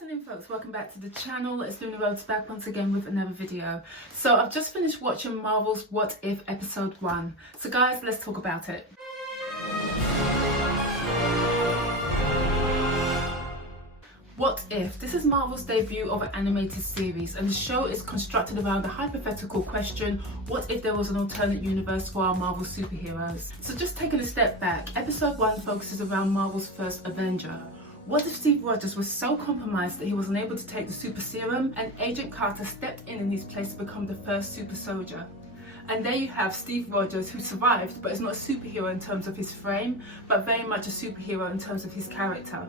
Afternoon folks, welcome back to the channel. It's Luna Rhodes back once again with another video. So I've just finished watching Marvel's What If episode 1. So guys, let's talk about it. What If? This is Marvel's debut of an animated series, and the show is constructed around the hypothetical question, what if there was an alternate universe for our Marvel superheroes? So just taking a step back, episode 1 focuses around Marvel's first Avenger. What if Steve Rogers was so compromised that he was unable to take the super serum and Agent Carter stepped in his place to become the first super soldier? And there you have Steve Rogers, who survived but is not a superhero in terms of his frame, but very much a superhero in terms of his character.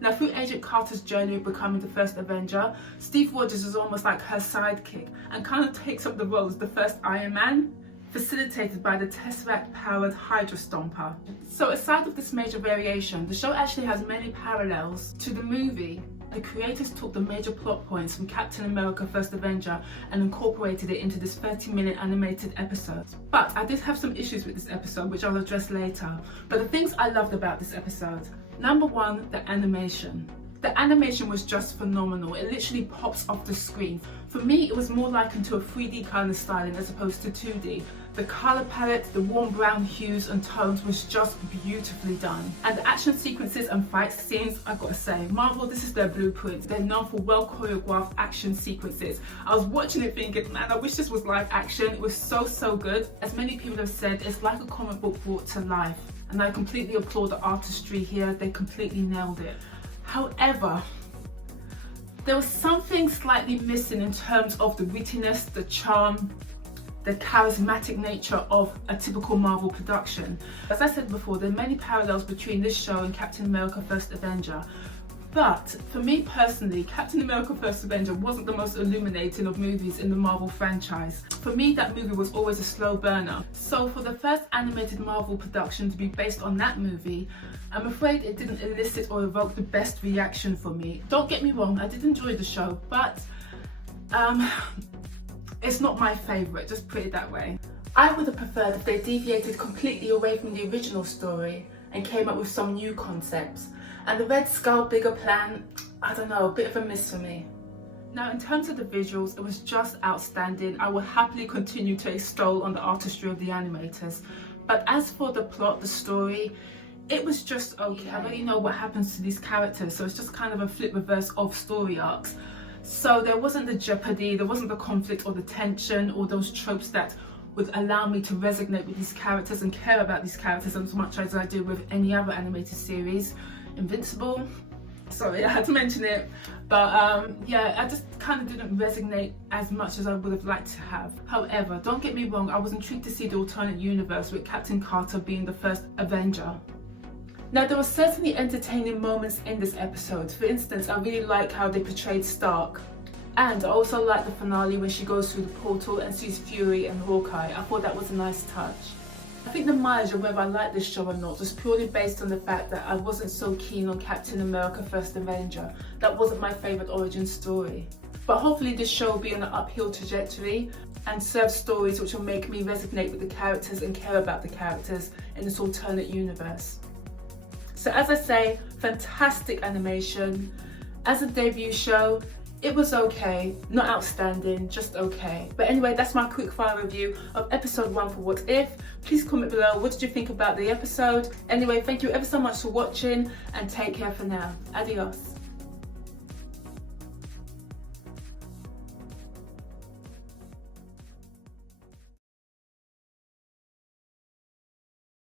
Now, through Agent Carter's journey of becoming the first Avenger, Steve Rogers is almost like her sidekick and kind of takes up the role as the first Iron Man, facilitated by the Tesseract-powered Hydra Stomper. So aside of this major variation, the show actually has many parallels to the movie. The creators took the major plot points from Captain America First Avenger and incorporated it into this 30-minute animated episode. But I did have some issues with this episode, which I'll address later. But the things I loved about this episode: number one, the animation. The animation was just phenomenal. It literally pops off the screen. For me, it was more likened to a 3D kind of styling as opposed to 2D. The colour palette, the warm brown hues and tones was just beautifully done. And the action sequences and fight scenes, I've got to say, Marvel, this is their blueprint. They're known for well choreographed action sequences. I was watching it thinking, man, I wish this was live action. It was so good. As many people have said, it's like a comic book brought to life. And I completely applaud the artistry here. They completely nailed it. However, there was something slightly missing in terms of the wittiness, the charm, the charismatic nature of a typical Marvel production. As I said before, there are many parallels between this show and Captain America First Avenger. But for me personally, Captain America First Avenger wasn't the most illuminating of movies in the Marvel franchise. For me, that movie was always a slow burner. So for the first animated Marvel production to be based on that movie, I'm afraid it didn't elicit or evoke the best reaction for me. Don't get me wrong, I did enjoy the show, but it's not my favourite, just put it that way. I would have preferred if they deviated completely away from the original story and came up with some new concepts. And the Red Skull bigger plan, I don't know, a bit of a miss for me. Now, in terms of the visuals, it was just outstanding. I will happily continue to extol on the artistry of the animators. But as for the plot, the story, it was just okay. I already know what happens to these characters, so it's just kind of a flip reverse of story arcs. So there wasn't the jeopardy, there wasn't the conflict or the tension or those tropes that would allow me to resonate with these characters and care about these characters as much as I do with any other animated series. Invincible, sorry I had to mention it, but yeah, I just kind of didn't resonate as much as I would have liked to have. However, don't get me wrong, I was intrigued to see the alternate universe with Captain Carter being the first Avenger. Now, there were certainly entertaining moments in this episode. For instance, I really like how they portrayed Stark. And I also like the finale when she goes through the portal and sees Fury and Hawkeye. I thought that was a nice touch. I think the mileage of whether I like this show or not was purely based on the fact that I wasn't so keen on Captain America First Avenger. That wasn't my favourite origin story. But hopefully this show will be on an uphill trajectory and serve stories which will make me resonate with the characters and care about the characters in this alternate universe. So as I say, fantastic animation. As a debut show, it was okay, not outstanding, just okay. But anyway, that's my quick fire review of episode 1 for What If. Please comment below, what did you think about the episode? Anyway, thank you ever so much for watching and take care for now. Adios.